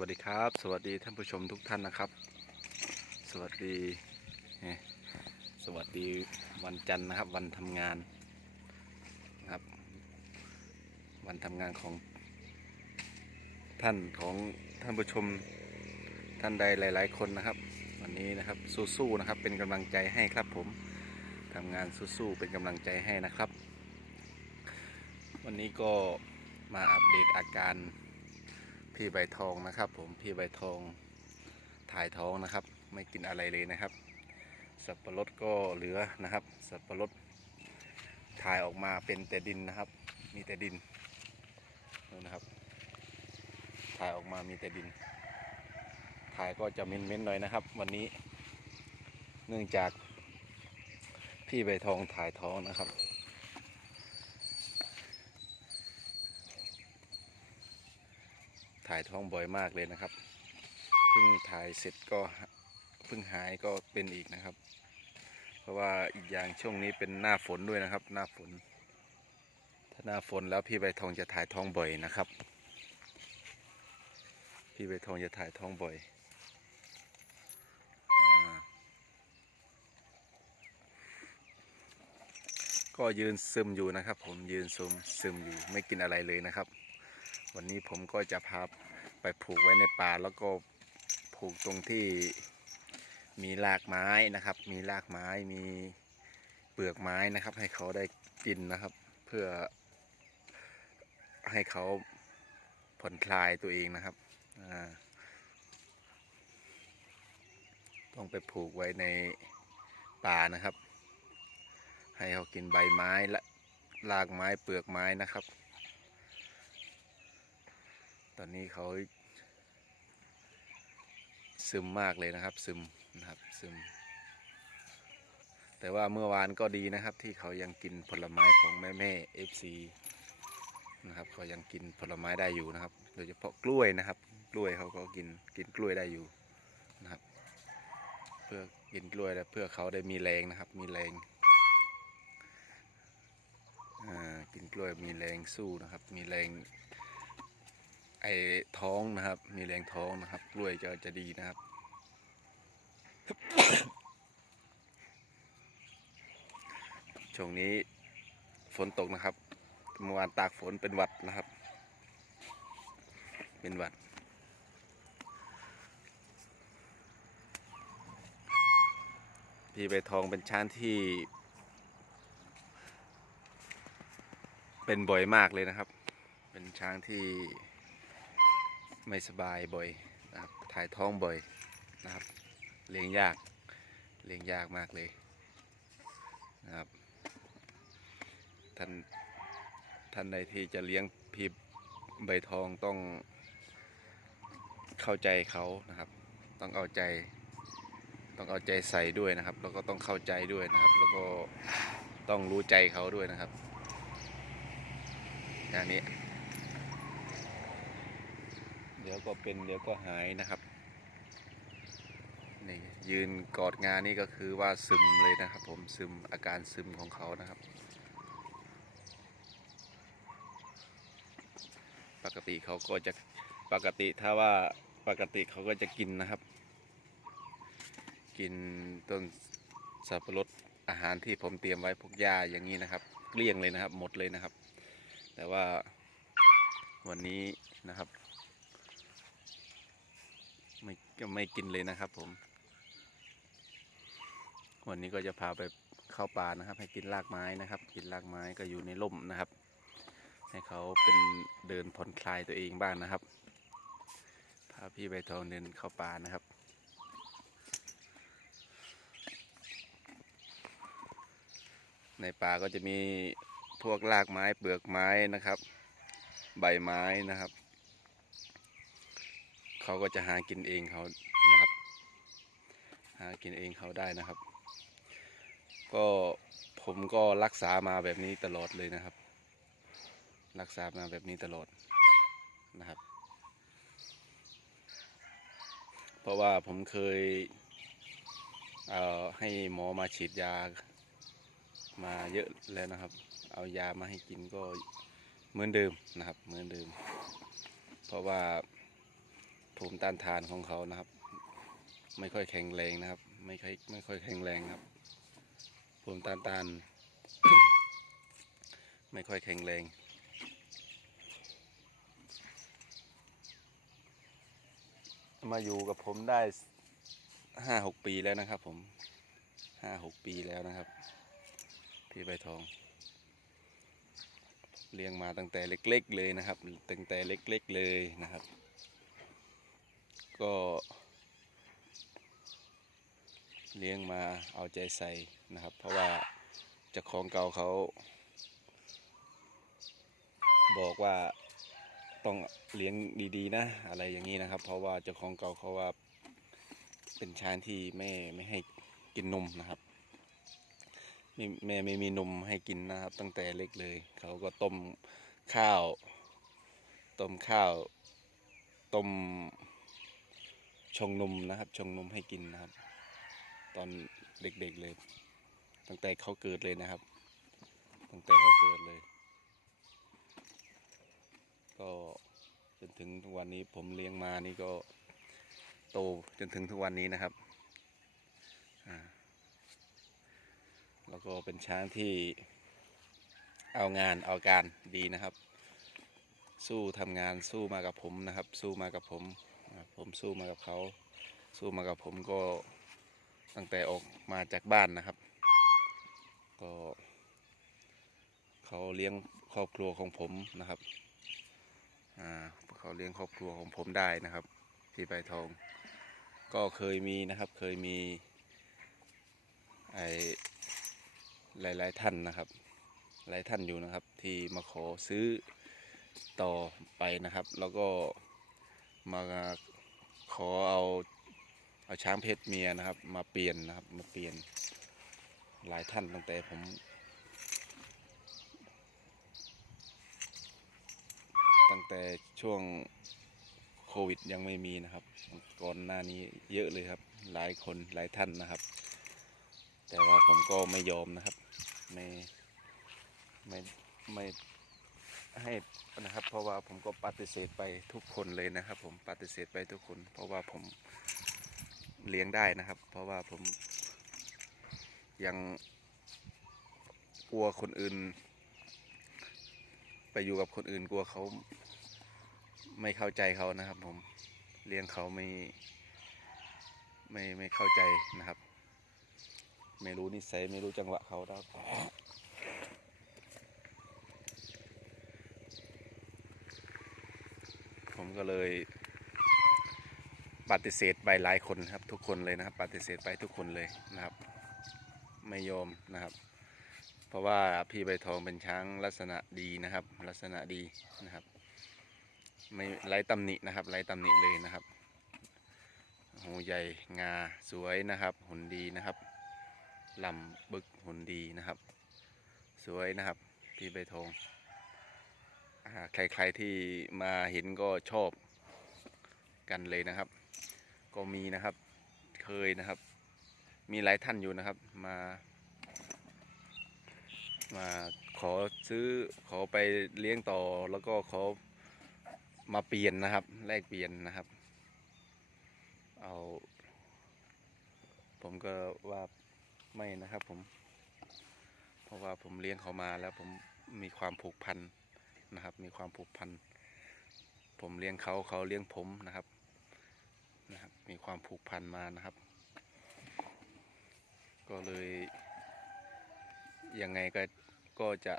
วัสดีครับ สวัสดีท่านผู้ชมทุกท่านนะครับ สวัสดีสวัสดีวันจันทร์นะครับ วันทำงานนะครับ วันทำงานของท่านของท่านผู้ชมท่านใดหลาย ๆ คนนะครับ วันนี้นะครับสู้ๆนะครับเป็นกำลังใจให้ครับผมทำงานสู้ๆเป็นกำลังใจให้นะครับ วันนี้ก็มาอัปเดตอาการ พี่ใบทองนะครับ ผมพี่ใบทองถ่ายท้องนะครับ ไม่กินอะไรเลยนะครับ สับปะรดก็เหลือนะครับ สับปะรดถ่ายออกมาเป็นแต่ดินนะครับ มีแต่ดินดูนะครับ ถ่ายออกมามีแต่ดิน ถ่ายก็จะเม้นๆหน่อยนะครับ วันนี้ เนื่องจากพี่ใบทองถ่ายท้องนะครับ ถ่ายท้องบ่อยมากเลยนะครับ เพิ่งถ่ายเสร็จก็เพิ่งหายก็เป็นอีกนะครับ เพราะว่าอีกอย่างช่วงนี้เป็นหน้าฝนด้วยนะครับ หน้าฝน ถ้าหน้าฝนแล้วพี่ใบทองจะถ่ายท้องบ่อยนะครับ พี่ใบทองจะถ่ายท้องบ่อยก็ยืนซึมอยู่นะครับ ผมยืนซึมซึมอยู่ไม่กินอะไรเลยนะครับ วันนี้ผมก็จะพาไปผูกไว้ในป่าแล้วก็ผูกตรงที่มีรากไม้นะครับ มีรากไม้มีเปลือกไม้นะครับ ให้เขาได้กินนะครับ เพื่อให้เขาผ่อนคลายตัวเองนะครับต้องไปผูกไว้ในป่านะครับ ให้เขากินใบไม้และรากไม้เปลือกไม้นะครับ ตอนนี้เขาซึมมากเลยนะครับ ซึมนะครับซึม แต่ว่าเมื่อวานก็ดีนะครับ ที่เขายังกินผลไม้ของแม่แม่เอฟซีนะครับเขายังกินผลไม้ได้อยู่นะครับ โดยเฉพาะกล้วยนะครับ กล้วยเขาก็กินกินกล้วยได้อยู่นะครับ เพื่อกินกล้วยแล้วเพื่อเขาได้มีแรงนะครับ มีแรงอ่ากินกล้วยมีแรงสู้นะครับ มีแรง ไอ้ท้องนะครับ มีแรงท้องนะครับ กล้วยจะจะดีนะครับ ช่วงนี้ฝนตกนะครับเมื่อวานตากฝนเป็นหวัดนะครับ เป็นหวัด พี่ใบทองเป็นช้างที่ เป็นบ่อยมากเลยนะครับ เป็นช้างที่ ไม่สบายบ่อยนะครับถ่ายท้องบ่อยนะครับ เลี้ยงยากเลี้ยงยากมากเลยนะครับท่านท่านใดที่จะเลี้ยงพีใบทองต้องเข้าใจเขานะครับ ต้องเอาใจ ต้องเอาใจใส่ด้วยนะครับ แล้วก็ต้องเข้าใจด้วยนะครับ แล้วก็ต้องรู้ใจเขาด้วยนะครับอย่างนี้ เดี๋ยวก็เป็นเดี๋ยวก็หายนะครับนี่ยืนกอดงานนี่ก็คือว่าซึมเลยนะครับ ผมซึมอาการซึมของเขานะครับ ปกติเขาก็จะปกติถ้าว่าปกติเขาก็จะกินนะครับ กินต้นสับปะรดอาหารที่ผมเตรียมไว้พวกหญ้าอย่างนี้นะครับ เกลี้ยงเลยนะครับ หมดเลยนะครับ แต่ว่าวันนี้นะครับ ก็ไม่กินเลยนะครับ ผม วันนี้ก็จะพาไปเข้าป่านะครับ ให้กินรากไม้นะครับ กินรากไม้ก็อยู่ในร่มนะครับ ให้เขาเป็นเดินผ่อนคลายตัวเองบ้างนะครับพาพี่ใบทองเดินเข้าป่านะครับในป่าก็จะมีพวกรากไม้เปลือกไม้นะครับ ใบไม้นะครับ เขาก็จะหากินเองเขานะครับ หากินเองเขาได้นะครับ ก็ผมก็รักษามาแบบนี้ตลอดเลยนะครับ รักษามาแบบนี้ตลอดนะครับ เพราะว่าผมเคยเอ่อให้หมอมาฉีดยามาเยอะแล้วนะครับ เอายามาให้กินก็เหมือนเดิมนะครับ เหมือนเดิม เพราะว่า ภูมิต้านทานของเขานะครับ ไม่ค่อยแข็งแรงนะครับ ไม่ค่อยไม่ค่อยแข็งแรงครับ ภูมิต้านทาน ไม่ค่อยแข็งแรงมาอยู่กับผมได้ห้าหกปีแล้วนะครับ ผมห้าหกปีแล้วนะครับ พี่ใบทอง เลี้ยงมาตั้งแต่เล็ก ๆ เลยนะครับ ตั้งแต่เล็ก ๆ เลยนะครับ ก็เลี้ยงมาเอาใจใส่นะครับ เพราะว่าเจ้าของเก่าเขา บอกว่าต้องเลี้ยงดีๆนะ อะไรอย่างนี้นะครับ เพราะว่าเจ้าของเก่าเขาว่าเป็นช้างที่แม่ไม่ให้กินนมนะครับแม่ไม่มีนมให้กินนะครับ ตั้งแต่เล็กเลย เขาก็ต้มข้าว ต้มข้าว ต้ม ชงนมนะครับ ชงนมให้กินนะครับ ตอนเด็กๆเลย ตั้งแต่เขาเกิดเลยนะครับ ตั้งแต่เขาเกิดเลย ก็จนถึงทุกวันนี้ผมเลี้ยงมานี่ก็โตจนถึงทุกวันนี้นะครับแล้วก็เป็นช้างที่เอางานเอาการดีนะครับ สู้ทำงานสู้มากับผมนะครับ สู้มากับผม ผมสู้มากับเขา สู้มากับผมก็ตั้งแต่ออกมาจากบ้านนะครับ ก็เขาเลี้ยงครอบครัวของผมนะครับอ่าเขาเลี้ยงครอบครัวของผมได้นะครับ พี่ใบทอง ก็เคยมีนะครับ เคยมีไอหลาย ๆ ท่านนะครับ หลายท่านอยู่นะครับ ที่มาขอซื้อต่อไปนะครับ แล้วก็มา ขอเอาเอาช้างเพศเมียนะครับ มาเปลี่ยนนะครับมาเปลี่ยนหลายท่านตั้งแต่ผมตั้งแต่ช่วงโควิดยังไม่มีนะครับ ก่อนหน้านี้เยอะเลยครับ หลายคนหลายท่านนะครับ แต่ว่าผมก็ไม่ยอมนะครับ ไม่ไม่ไม่ ให้นะครับ เพราะว่าผมก็ปฏิเสธไปทุกคนเลยนะครับ ผมปฏิเสธไปทุกคน เพราะว่าผมเลี้ยงได้นะครับ เพราะว่าผมยังกลัวคนอื่น ไปอยู่กับคนอื่นกลัวเขาไม่เข้าใจเขานะครับ ผมเลี้ยงเขาไม่ไม่ไม่เข้าใจนะครับ ไม่รู้นิสัยไม่รู้จังหวะเขาแล้ว ผมก็เลยปฏิเสธไปหลายคนครับ ทุกคนเลยนะครับ ปฏิเสธไปทุกคนเลยนะครับ ไม่ยอมนะครับ เพราะว่าพี่ใบทองเป็นช้างลักษณะดีนะครับ ลักษณะดีนะครับ ไม่ไร้ตำหนินะครับไร้ตำหนิเลยนะครับหูใหญ่งาสวยนะครับ หุ่นดีนะครับลำบึกหุ่นดีนะครับ สวยนะครับ พี่ใบทอง ใครๆที่มาเห็นก็ชอบกันเลยนะครับ ก็มีนะครับเคยนะครับ มีหลายท่านอยู่นะครับมา มาขอซื้อขอไปเลี้ยงต่อแล้วก็ขอมาเปลี่ยนนะครับ แลกเปลี่ยนนะครับ เอา ผมก็ว่าไม่นะครับผม เพราะว่าผมเลี้ยงเขามาแล้วผมมีความผูกพัน นะครับ มีความผูกพัน ผมเลี้ยงเขาเขาเลี้ยงผมนะครับนะครับ มีความผูกพันมานะครับ ก็เลยยังไงก็ก็จะ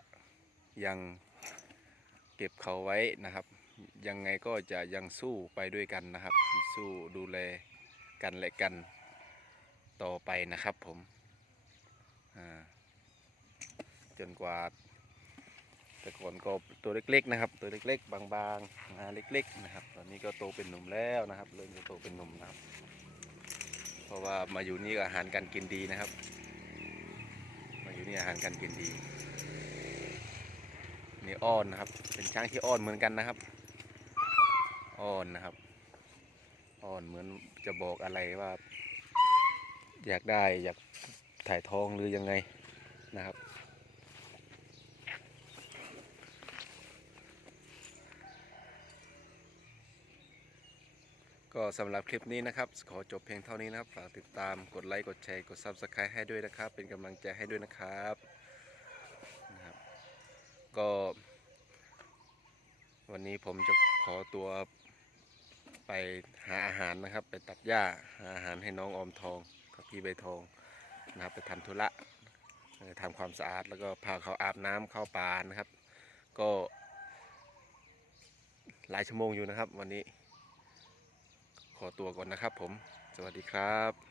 ยังเก็บเขาไว้นะครับ ยังไงก็จะยังสู้ไปด้วยกันนะครับ สู้ดูแลกันและกันต่อไปนะครับผมจนกว่า แต่ก่อนก็ตัวเล็กๆนะครับ ตัวเล็ก ๆ บางๆนะเล็กๆนะครับ ตอนนี้ก็โตเป็นหนุ่มแล้วนะครับเริ่มจะโตเป็นหนุ่มนะครับ เพราะว่ามาอยู่นี่อาหารการกินดีนะครับ มาอยู่นี่อาหารการกินดีนี่อ้อนนะครับ เป็นช้างที่อ้อนเหมือนกันนะครับ อ้อนนะครับ อ้อนเหมือนจะบอกอะไรว่า อยากได้อยากถ่ายทองหรือยังไงนะครับ ก็สำหรับคลิปนี้นะครับ ขอจบเพียงเท่านี้นะครับฝากติดตามกดไลค์กดแชร์กด Subscribe ให้ด้วยนะครับ เป็นกำลังใจให้ด้วยนะครับนะครับ ก็ วันนี้ผมจะขอตัวไปหาอาหารนะครับ ไปตัดหญ้าหาอาหารให้น้องออมทองกับพี่ใบทองนะครับ ไปทำธุระทำความสะอาดแล้วก็พาเขาอาบน้ำเข้าป่านะครับ ก็หลายชั่วโมงอยู่นะครับ วันนี้ ขอตัวก่อนนะครับผม สวัสดีครับ